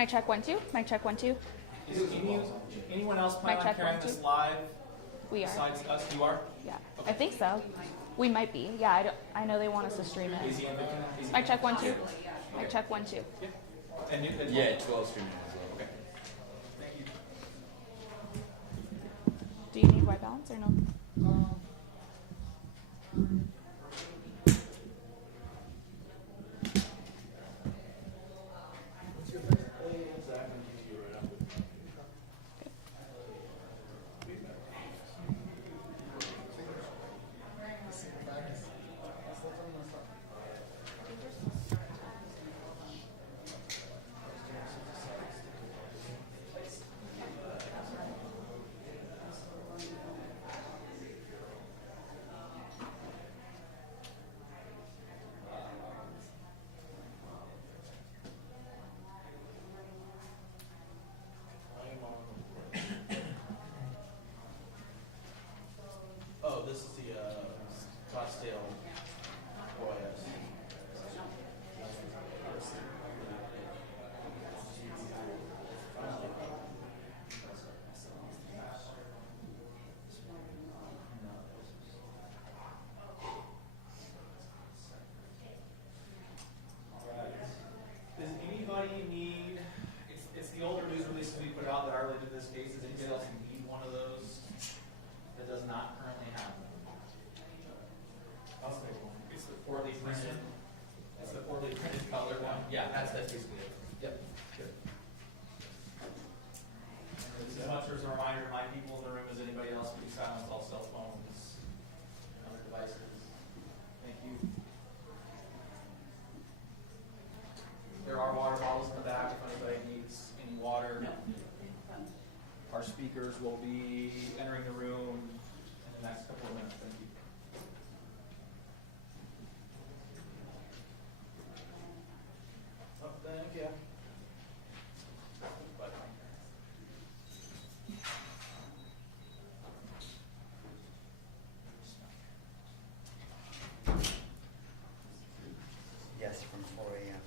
Mic check 1 2. Mic check 1 2. Is anyone else Mic planning on check, carrying 1 2. this live We are. besides us? You are? Yeah. I think so. We might be. Yeah. I know they want us to stream Is it. he in the Mic check 1 2. Mic check 1 2. Yeah, 12 streaming as well. Okay. Thank you. Do you need white balance or no? Oh, this is the Scottsdale OIS. Does anybody need, it's the older news release we put out that are related to this case. Does anybody else need one of those that does not currently have one? I'll take one. It's the poorly printed. It's the poorly printed color one. Yeah, that's basically it. Yep. Good. And as much as a reminder, my people in the room as anybody else, please silence all cell phones and other devices. Thank you. There are water bottles in the back if anybody needs any water. Our speakers will be entering the room in the next couple of minutes. Thank you. Oh, thank you. Yes, from 4 a.m.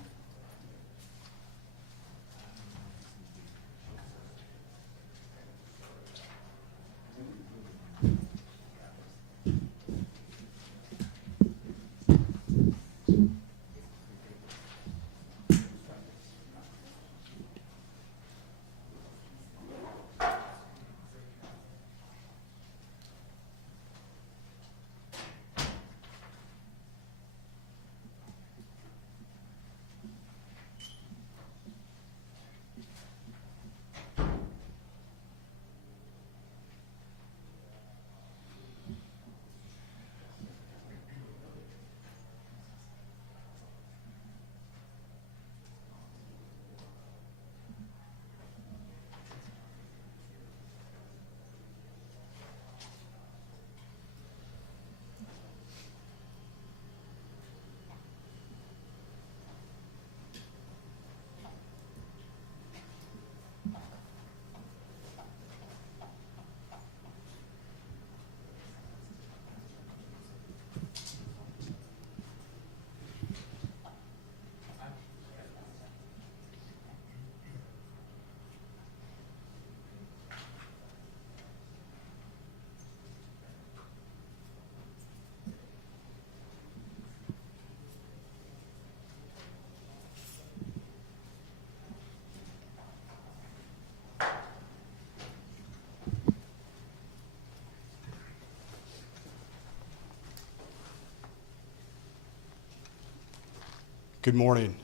Good morning.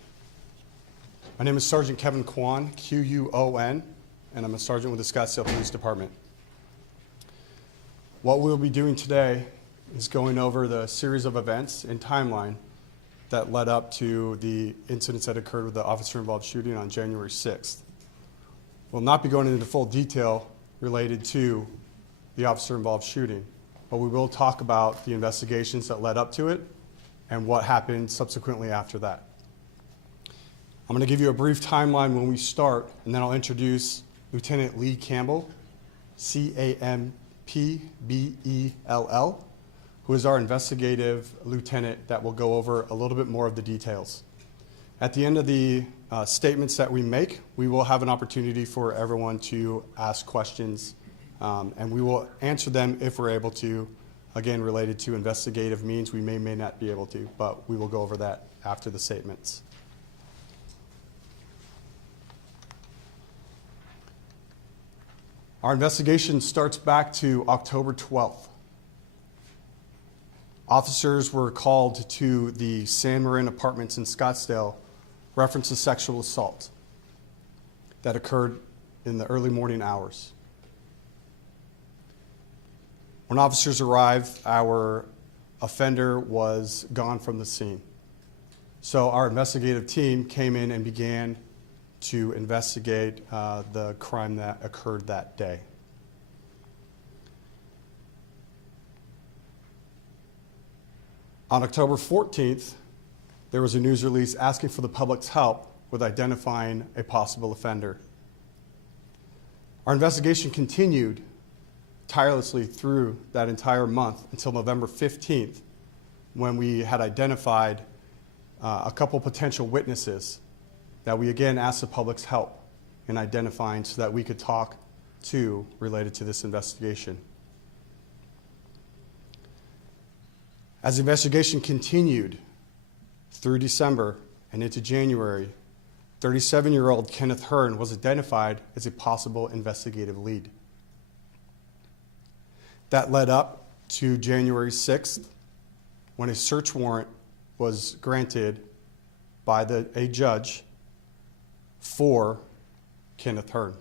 My name is Sergeant Kevin Kwan, Q-U-O-N, and I'm a sergeant with the Scottsdale Police Department. What we'll be doing today is going over the series of events and timeline that led up to the incidents that occurred with the officer-involved shooting on January 6th. We'll not be going into full detail related to the officer-involved shooting, but we will talk about the investigations that led up to it and what happened subsequently after that. I'm going to give you a brief timeline when we start, and then I'll introduce Lieutenant Lee Campbell, C-A-M-P-B-E-L-L, who is our investigative lieutenant that will go over a little bit more of the details. At the end of the statements that we make, we will have an opportunity for everyone to ask questions, and we will answer them if we're able to. Again, related to investigative means, we may not be able to, but we will go over that after the statements. Our investigation starts back to October 12th. Officers were called to the San Marin Apartments in Scottsdale, reference a sexual assault that occurred in the early morning hours. When officers arrived, our offender was gone from the scene. So our investigative team came in and began to investigate the crime that occurred that day. On October 14th, there was a news release asking for the public's help with identifying a possible offender. Our investigation continued tirelessly through that entire month until November 15th, when we had identified a couple potential witnesses that we again asked the public's help in identifying so that we could talk to related to this investigation. As the investigation continued through December and into January, 37-year-old Kenneth Hearn was identified as a possible investigative lead. That led up to January 6th, when a search warrant was granted by a judge for Kenneth Hearn.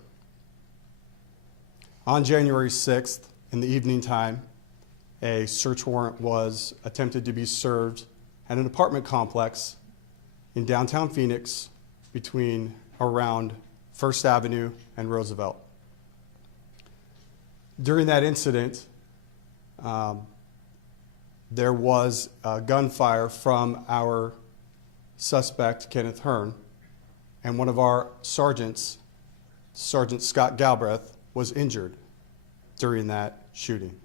On January 6th, in the evening time, a search warrant was attempted to be served at an apartment complex in downtown Phoenix between around First Avenue and Roosevelt. During that incident, there was gunfire from our suspect, Kenneth Hearn, and one of our sergeants, Sergeant Scott Galbraith, was injured during that shooting.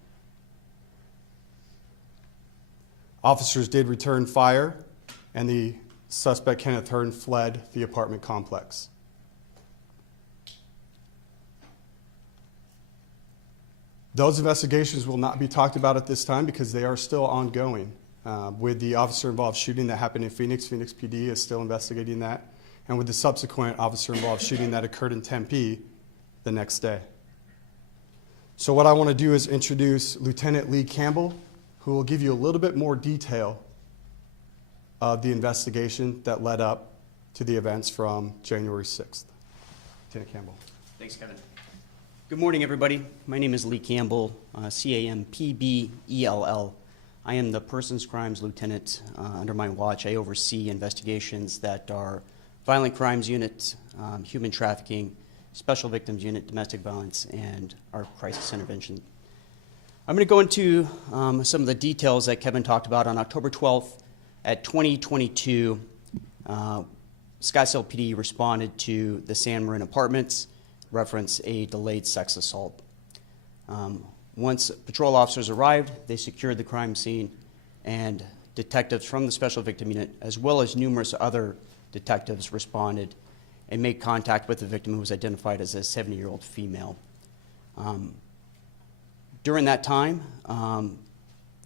Officers did return fire, and the suspect, Kenneth Hearn, fled the apartment complex. Those investigations will not be talked about at this time because they are still ongoing. With the officer-involved shooting that happened in Phoenix, Phoenix PD is still investigating that, and with the subsequent officer-involved shooting that occurred in Tempe the next day. So what I want to do is introduce Lieutenant Lee Campbell, who will give you a little bit more detail of the investigation that led up to the events from January 6th. Lieutenant Campbell. Thanks, Kevin. Good morning, everybody. My name is Lee Campbell, C-A-M-P-B-E-L-L. I am the Persons Crimes Lieutenant. Under my watch, I oversee investigations that are Violent Crimes Unit, Human Trafficking, Special Victims Unit, Domestic Violence, and our Crisis Intervention. I'm going to go into some of the details that Kevin talked about. On October 12th at 2022, Scottsdale PD responded to the San Marin Apartments, reference a delayed sex assault. Once patrol officers arrived, they secured the crime scene, and detectives from the Special Victim Unit, as well as numerous other detectives, responded and made contact with the victim, who was identified as a 70-year-old female. During that time,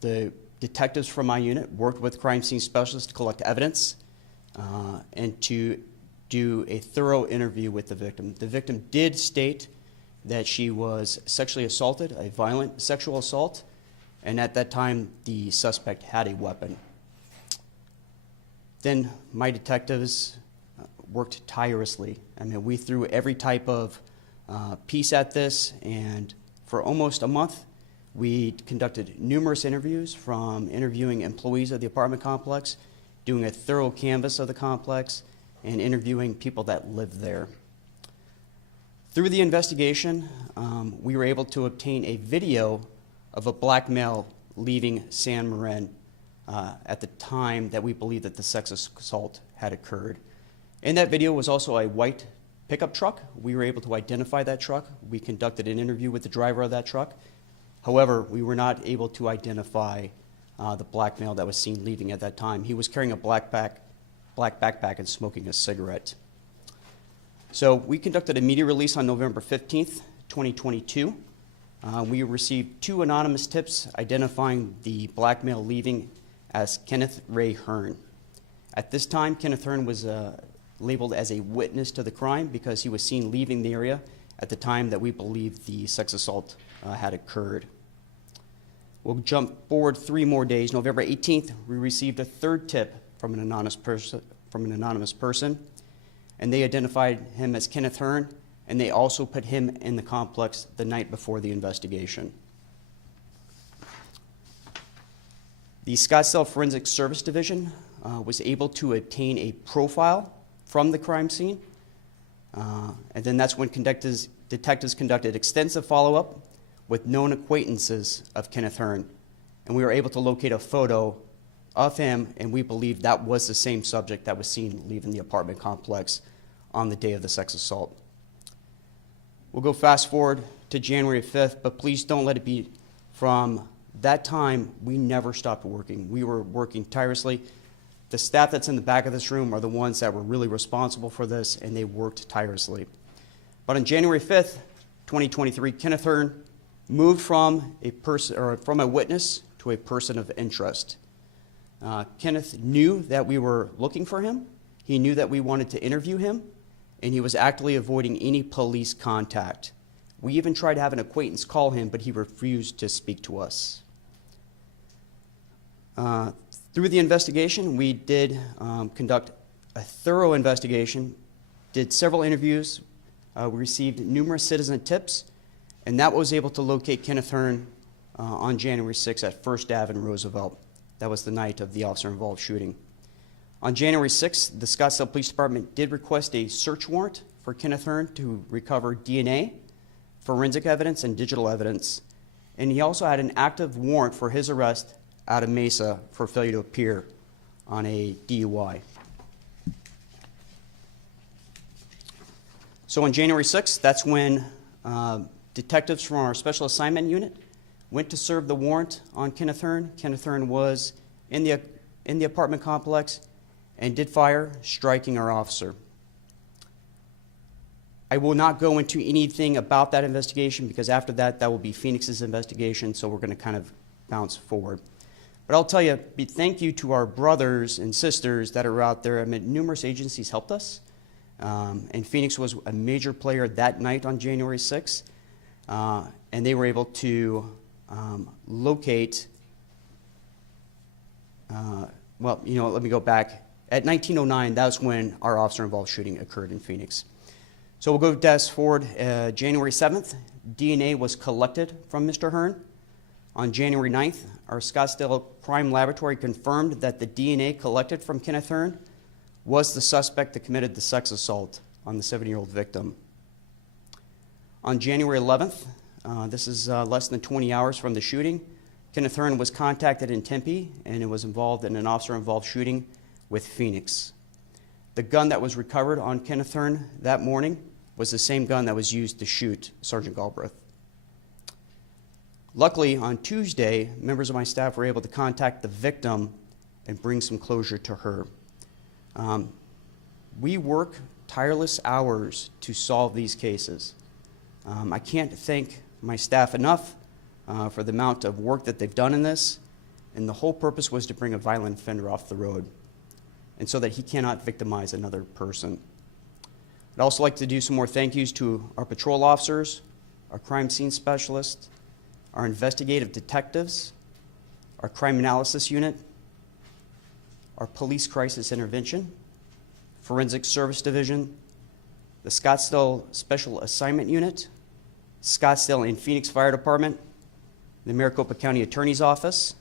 the detectives from my unit worked with crime scene specialists to collect evidence and to do a thorough interview with the victim. The victim did state that she was sexually assaulted, a violent sexual assault, and at that time the suspect had a weapon. Then my detectives worked tirelessly. I mean, we threw every type of piece at this, and for almost a month, we conducted numerous interviews, from interviewing employees of the apartment complex, doing a thorough canvass of the complex, and interviewing people that lived there. Through the investigation, we were able to obtain a video of a black male leaving San Marin at the time that we believe that the sex assault had occurred. In that video was also a white pickup truck. We were able to identify that truck. We conducted an interview with the driver of that truck. However, we were not able to identify the black male that was seen leaving at that time. He was carrying a black backpack and smoking a cigarette. So we conducted a media release on November 15th, 2022. We received 2 anonymous tips identifying the black male leaving as Kenneth Ray Hearn. At this time, Kenneth Hearn was labeled as a witness to the crime because he was seen leaving the area at the time that we believe the sex assault had occurred. We'll jump forward 3 more days. November 18th, we received a 3rd tip from an anonymous person, and they identified him as Kenneth Hearn, and they also put him in the complex the night before the investigation. The Scottsdale Forensic Service Division was able to obtain a profile from the crime scene, and then that's when detectives conducted extensive follow-up with known acquaintances of Kenneth Hearn, and we were able to locate a photo of him, and we believe that was the same subject that was seen leaving the apartment complex on the day of the sex assault. We'll go fast forward to January 5th, but please don't let it be from that time. We never stopped working. We were working tirelessly. The staff that's in the back of this room are the ones that were really responsible for this, and they worked tirelessly. But on January 5th, 2023, Kenneth Hearn moved from a witness to a person of interest. Kenneth knew that we were looking for him. He knew that we wanted to interview him, and he was actively avoiding any police contact. We even tried to have an acquaintance call him, but he refused to speak to us. Through the investigation, we did conduct a thorough investigation, did several interviews, we received numerous citizen tips, and that was able to locate Kenneth Hearn on January 6th at 1st Ave in Roosevelt. That was the night of the officer-involved shooting. On January 6th, the Scottsdale Police Department did request a search warrant for Kenneth Hearn to recover DNA, forensic evidence, and digital evidence. And he also had an active warrant for his arrest out of Mesa for failure to appear on a DUI. So on January 6th, that's when detectives from our special assignment unit went to serve the warrant on Kenneth Hearn. Kenneth Hearn was in the apartment complex and did fire, striking our officer. I will not go into anything about that investigation because after that, that will be Phoenix's investigation, so we're going to kind of bounce forward. But I'll tell you, thank you to our brothers and sisters that are out there. I mean, numerous agencies helped us, and Phoenix was a major player that night on January 6th, and they were able to locate, let me go back. At 1909, that was when our officer-involved shooting occurred in Phoenix. So we'll go fast forward. January 7th, DNA was collected from Mr. Hearn. On January 9th, our Scottsdale Crime Laboratory confirmed that the DNA collected from Kenneth Hearn was the suspect that committed the sex assault on the 7-year-old victim. On January 11th, this is less than 20 hours from the shooting, Kenneth Hearn was contacted in Tempe and it was involved in an officer-involved shooting with Phoenix. The gun that was recovered on Kenneth Hearn that morning was the same gun that was used to shoot Sergeant Galbraith. Luckily, on Tuesday, members of my staff were able to contact the victim and bring some closure to her. We work tireless hours to solve these cases. I can't thank my staff enough for the amount of work that they've done in this, and the whole purpose was to bring a violent offender off the road, and so that he cannot victimize another person. I'd also like to do some more thank yous to our patrol officers, our crime scene specialists, our investigative detectives, our crime analysis unit, our police crisis intervention, forensic service division, the Scottsdale Special Assignment Unit, Scottsdale and Phoenix Fire Department, the Maricopa County Attorney's Office,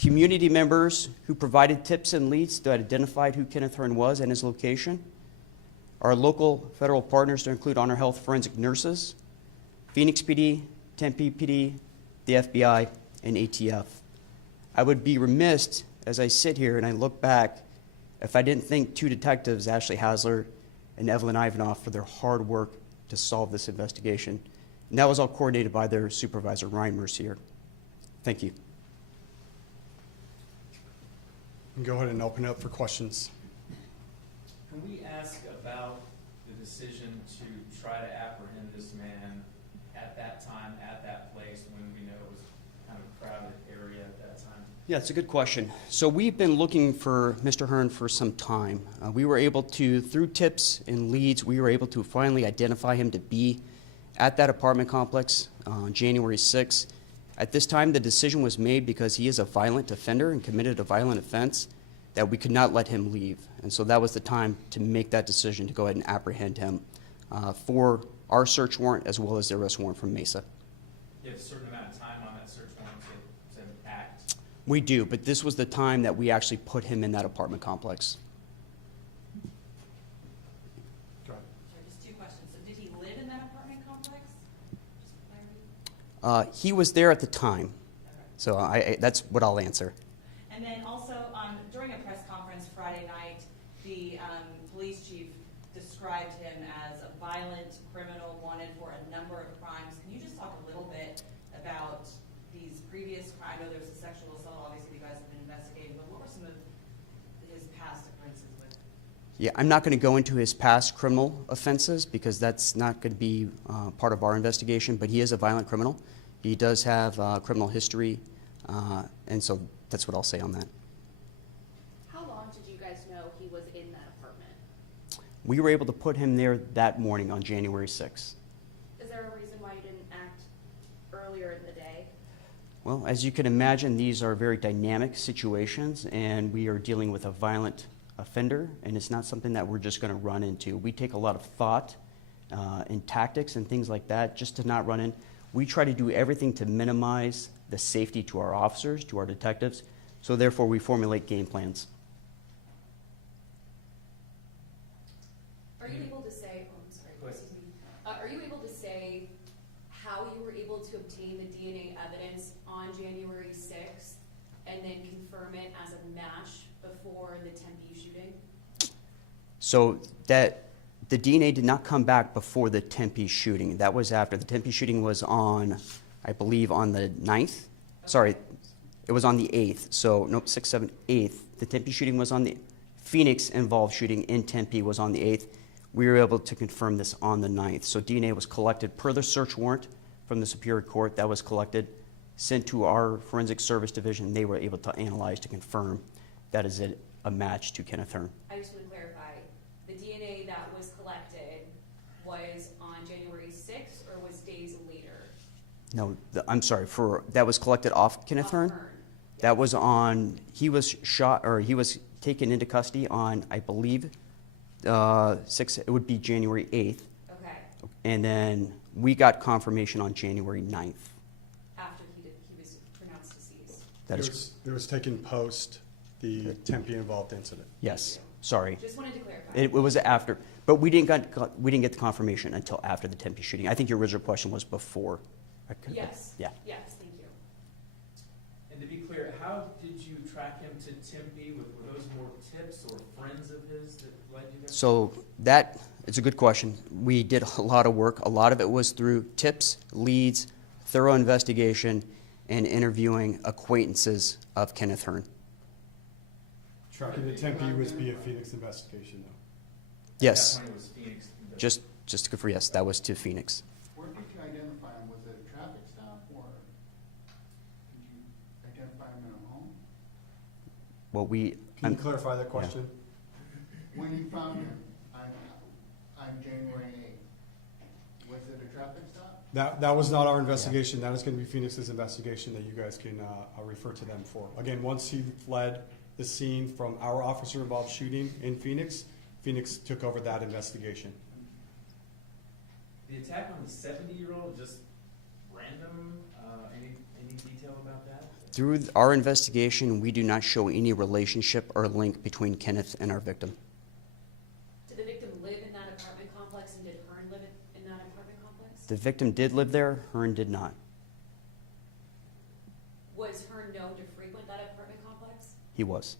community members who provided tips and leads that identified who Kenneth Hearn was and his location, our local federal partners to include Honor Health forensic nurses, Phoenix PD, Tempe PD, the FBI, and ATF. I would be remiss as I sit here and I look back if I didn't thank 2 detectives, Ashley Hasler and Evelyn Ivanoff, for their hard work to solve this investigation. And that was all coordinated by their supervisor, Ryan Mercier. Thank you. Go ahead and open it up for questions. Can we ask about the decision to try to apprehend this man at that time, at that place, when we know it was kind of a crowded area at that time? Yeah, it's a good question. So we've been looking for Mr. Hearn for some time. We were able to, through tips and leads, we were able to finally identify him to be at that apartment complex on January 6th. At this time, the decision was made because he is a violent offender and committed a violent offense that we could not let him leave. And so that was the time to make that decision to go ahead and apprehend him for our search warrant as well as the arrest warrant from Mesa. You have a certain amount of time on that search warrant to act. We do, but this was the time that we actually put him in that apartment complex. Go ahead. Sorry, just two questions. So did he live in that apartment complex? Just for clarity. He was there at the time, Okay. so that's what I'll answer. And then also, during a press conference Friday night, the police chief described him as a violent criminal wanted for a number of crimes. Can you just talk a little bit about these previous crimes? I know there's a sexual assault, obviously you guys have been investigating, but what were some of his past occurrences with? Yeah, I'm not going to go into his past criminal offenses because that's not going to be part of our investigation, but he is a violent criminal. He does have criminal history, and so that's what I'll say on that. How long did you guys know he was in that apartment? We were able to put him there that morning on January 6th. Is there a reason why you didn't act earlier in the day? Well, as you can imagine, these are very dynamic situations, and we are dealing with a violent offender, and it's not something that we're just going to run into. We take a lot of thought and tactics and things like that just to not run in. We try to do everything to minimize the safety to our officers, to our detectives, so therefore we formulate game plans. Are you able to say, oh, I'm sorry, Go ahead. excuse me. Are you able to say how you were able to obtain the DNA evidence on January 6th and then confirm it as a match before the Tempe shooting? So that the DNA did not come back before the Tempe shooting. That was after. The Tempe shooting was on, I believe, on the 9th. Sorry, it was on the 8th. So, nope, 6th, 7th, 8th. The Tempe shooting was on the Phoenix-involved shooting in Tempe was on the 8th. We were able to confirm this on the 9th. So DNA was collected per the search warrant from the Superior Court. That was collected, sent to our Forensic Service Division. They were able to analyze to confirm that is a match to Kenneth Hearn. I just want to clarify, the DNA that was collected was on January 6th or was days later? No, I'm sorry, that was collected off Kenneth Off Hearn? Hearn. That was on, he was shot, or he was taken into custody on, I believe, it would be January 8th. Okay, And then we got confirmation on January 9th. after he was pronounced deceased. That It is, was taken post the Tempe involved incident. yes, sorry. Just wanted to clarify. It was after, but we didn't get the confirmation until after the Tempe shooting. I think your original question was before. Yes. Yeah. Yes, thank you. And to be clear, how did you track him to Tempe? Were those more tips or friends of his that led you there? So that is a good question. We did a lot of work. A lot of it was through tips, leads, thorough investigation, and interviewing acquaintances of Kenneth Hearn. Tracking the Tempe was via Phoenix investigation, though. Yes, That point it was Phoenix. just to confirm, yes, that was to Phoenix. Where did you identify him? Was it a traffic stop or did you identify him in a home? Well, Can you clarify that question? When you found him on January 8th, was it a traffic stop? That was not our investigation. That is going to be Phoenix's investigation that you guys can refer to them for. Again, once he fled the scene from our officer-involved shooting in Phoenix, Phoenix took over that investigation. The attack on the 70-year-old, just random? Any detail about that? Through our investigation, we do not show any relationship or link between Kenneth and our victim. Did the victim live in that apartment complex, and did Hearn live in that apartment complex? The victim did live there, Hearn did not. Was Hearn known to frequent that apartment complex? He was.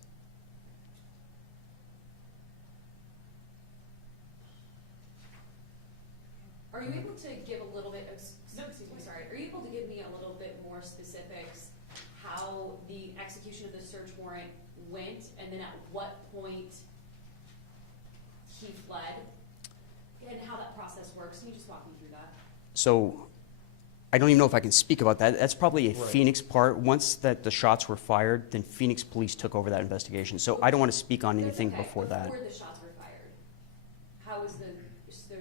Are you able to give a little bit of, excuse me, sorry, are you able to give me a little bit more specifics how the execution of the search warrant went, and then at what point he fled? And So I don't even know if I can speak about that. That's probably a Right. Phoenix part. Once that the shots were fired, then Phoenix police took over that investigation. So I don't want to speak on That's anything okay. before that. Before the shots were fired, how was the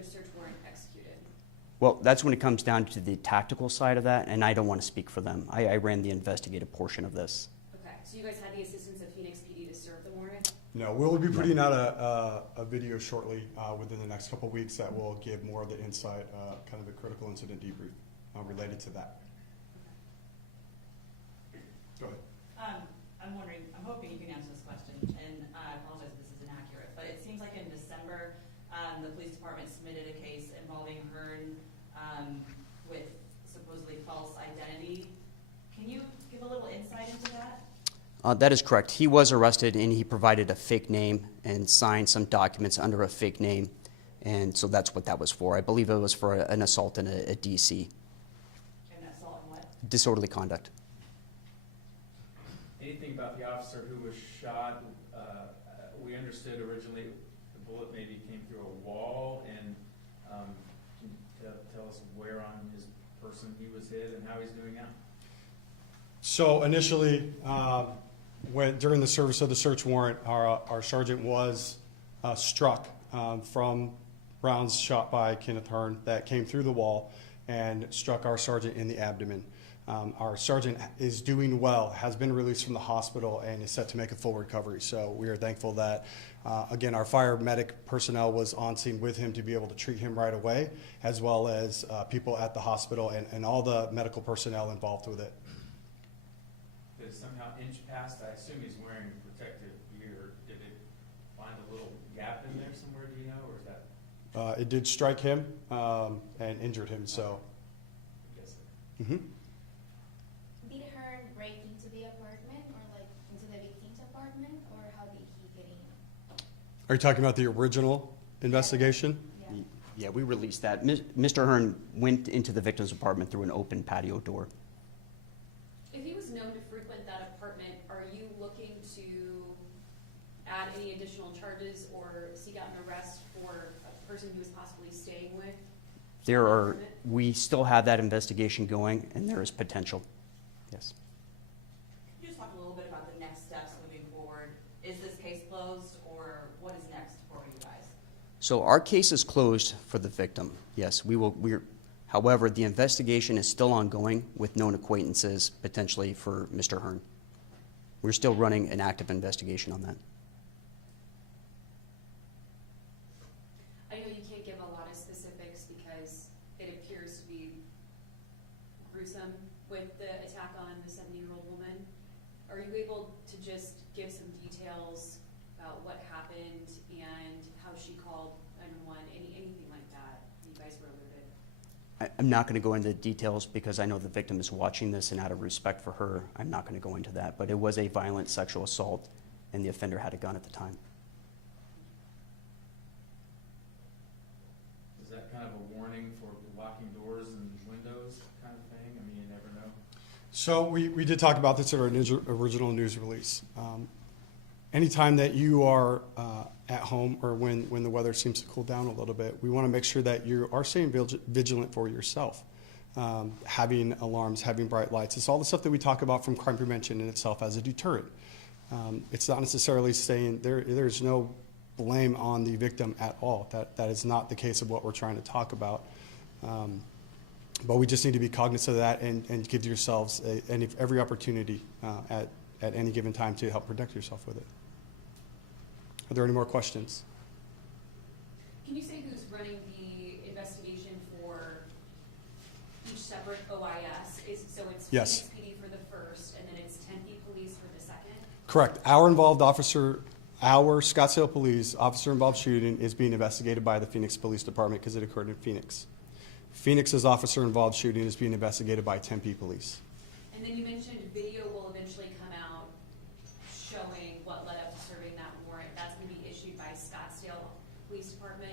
search warrant executed? Well, that's when it comes down to the tactical side of that, and I don't want to speak for them. I ran the investigative portion of this. Okay, so you guys had the assistance of Phoenix PD to serve the warrant? No, we'll be putting out a video shortly within the next couple of weeks that will give more of the insight, kind of a critical incident debrief related to that. Go ahead. I'm wondering, I'm hoping you can answer this question, and I apologize if this is inaccurate, but it seems like in December, the police department submitted a case involving Hearn, with supposedly false identity. Can you give a little insight into that? That is correct. He was arrested and he provided a fake name and signed some documents under a fake name. And so that's what that was for. I believe it was for an assault in a DC. An assault and what? Disorderly conduct. Anything about the officer who was shot? We understood originally the bullet maybe came through a wall, and can you tell us where on his person he was hit and how he's doing now? So initially, during the service of the search warrant, our sergeant was struck from rounds shot by Kenneth Hearn that came through the wall and struck our sergeant in the abdomen. Our sergeant is doing well, has been released from the hospital, and is set to make a full recovery. So we are thankful that, again, our fire medic personnel was on scene with him to be able to treat him right away, as well as people at the hospital and all the medical personnel involved with it. Did it somehow inch past? I assume he's wearing protective gear. Did it find a little gap in there somewhere, do you know, or is that? It did strike him and injured him, so. I guess Mhm. Did Hearn break into the apartment or like into the victim's apartment, or how did he get in? Are you talking about the original investigation? Yeah. Yeah, we released that. Mr. Hearn went into the victim's apartment through an open patio door. If he was known to frequent that apartment, are you looking to add any additional charges or seek out an arrest for a person who was possibly staying with? We still have that investigation going, and there is potential. Yes. Could you just talk a little bit about the next steps moving forward? Is this case closed, or what is next for you guys? So our case is closed for the victim. Yes, however, the investigation is still ongoing with known acquaintances potentially for Mr. Hearn. We're still running an active investigation on that. I know you can't give a lot of specifics because it appears to be gruesome with the attack on the 70-year-old woman. Are you able to just give some details about what happened and how she called 911, anything like that you guys were alerted? I'm not going to go into the details because I know the victim is watching this, and out of respect for her, I'm not going to go into that. But it was a violent sexual assault, and the offender had a gun at the time. Is that kind of a warning for locking doors and windows kind of thing? I mean, you never know. So we did talk about this in our original news release. Anytime that you are at home or when the weather seems to cool down a little bit, we want to make sure that you are staying vigilant for yourself. Having alarms, having bright lights, it's all the stuff that we talk about from crime prevention in itself as a deterrent. It's not necessarily saying there's no blame on the victim at all. That is not the case of what we're trying to talk about. But we just need to be cognizant of that and give yourselves every opportunity at any given time to help protect yourself with it. Are there any more questions? Can you say who's running the investigation for each separate OIS? So it's Yes. Phoenix PD for the first, and then it's Tempe Police for the second? Correct. Our Scottsdale Police officer-involved shooting is being investigated by the Phoenix Police Department because it occurred in Phoenix. Phoenix's officer-involved shooting is being investigated by Tempe Police. And then you mentioned video will eventually come out showing what led up to serving that warrant. That's going to be issued by Scottsdale Police Department,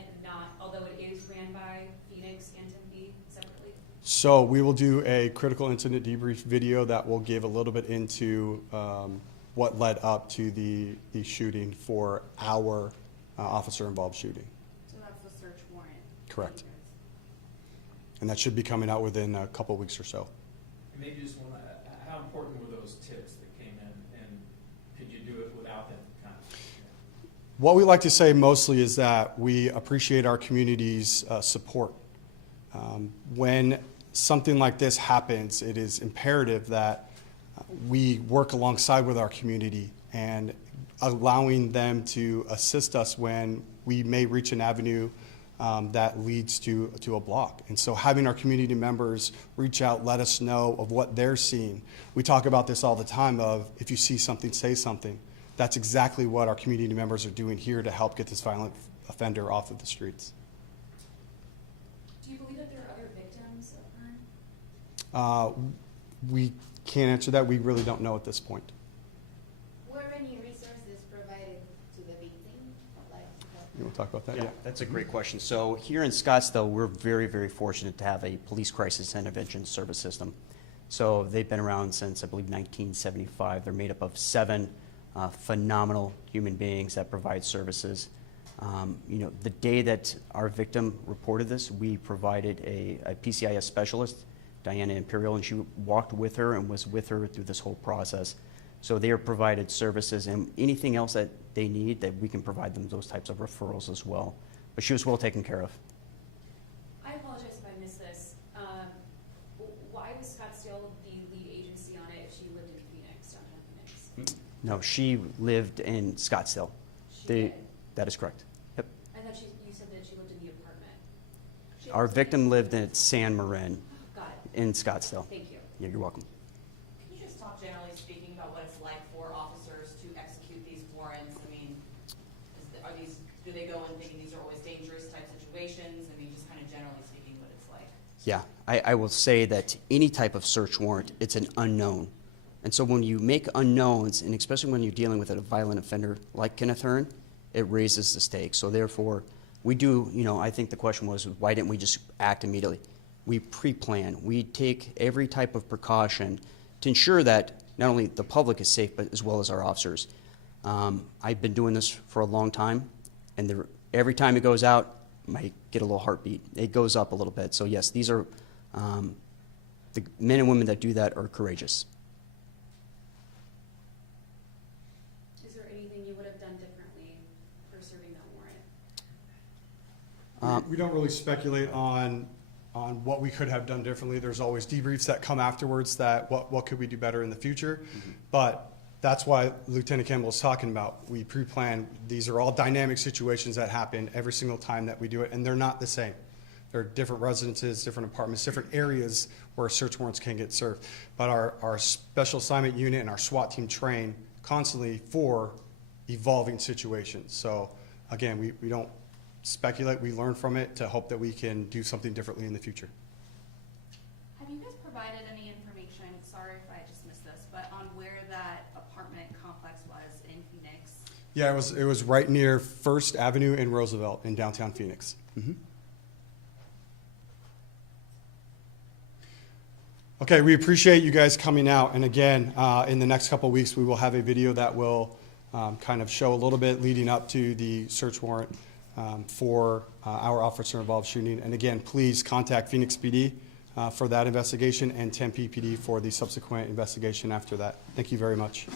although it is ran by Phoenix and Tempe separately? So we will do a critical incident debrief video that will give a little bit into what led up to the shooting for our officer-involved shooting. So that's the search warrant. Correct. And that should be coming out within a couple weeks or so. And maybe just one, how important were those tips that came in, and could you do it without them? Kind of, What we like to say mostly is that we appreciate our community's support. When something like this happens, it is imperative that we work alongside with our community and allowing them to assist us when we may reach an avenue that leads to a block. And so having our community members reach out, let us know of what they're seeing. We talk about this all the time of, if you see something, say something. That's exactly what our community members are doing here to help get this violent offender off of the streets. Do you believe that there are other victims of her? We can't answer that. We really don't know at this point. Were any resources provided to the victim? Like, You want to talk about that? Yeah, that's a great question. So here in Scottsdale, we're very, very fortunate to have a police crisis intervention service system. So they've been around since, I believe, 1975. They're made up of 7 phenomenal human beings that provide services. The day that our victim reported this, we provided a PCIS specialist, Diana Imperial, and she walked with her and was with her through this whole process. So they are provided services and anything else that they need, that we can provide them those types of referrals as well. But she was well taken care of. I apologize if I missed this. Why was Scottsdale the lead agency on it if she lived in Phoenix, downtown Phoenix? No, she lived in Scottsdale. She did? That is correct. Yep. I thought you said that she lived in the apartment. Our victim lived in San Marin Got it. in Scottsdale. Thank you. Yeah, you're welcome. Can you just talk generally speaking about what it's like for officers to execute these warrants? I mean, do they go in thinking these are always dangerous type situations? I mean, just kind of generally speaking what it's like. Yeah, I will say that any type of search warrant, it's an unknown. And so when you make unknowns, and especially when you're dealing with a violent offender like Kenneth Hearn, it raises the stakes. So therefore, we do, I think the question was, why didn't we just act immediately? We pre-plan. We take every type of precaution to ensure that not only the public is safe, but as well as our officers. I've been doing this for a long time, and every time it goes out, I might get a little heartbeat. It goes up a little bit. So yes, these are, the men and women that do that are courageous. Is there anything you would have done differently for serving that warrant? We don't really speculate on what we could have done differently. There's always debriefs that come afterwards that what could we do better in the future. But that's why Lieutenant Campbell is talking about. We pre-plan. These are all dynamic situations that happen every single time that we do it, and they're not the same. There are different residences, different apartments, different areas where search warrants can get served. But our special assignment unit and our SWAT team train constantly for evolving situations. So again, we don't speculate, we learn from it to hope that we can do something differently in the future. Have you guys provided any information, sorry if I just missed this, but on where that apartment complex was in Phoenix? Yeah, it was right near First Avenue and Roosevelt in downtown Phoenix. Okay, we appreciate you guys coming out. And again, in the next couple of weeks, we will have a video that will kind of show a little bit leading up to the search warrant for our officer-involved shooting. And again, please contact Phoenix PD for that investigation and Tempe PD for the subsequent investigation after that. Thank you very much.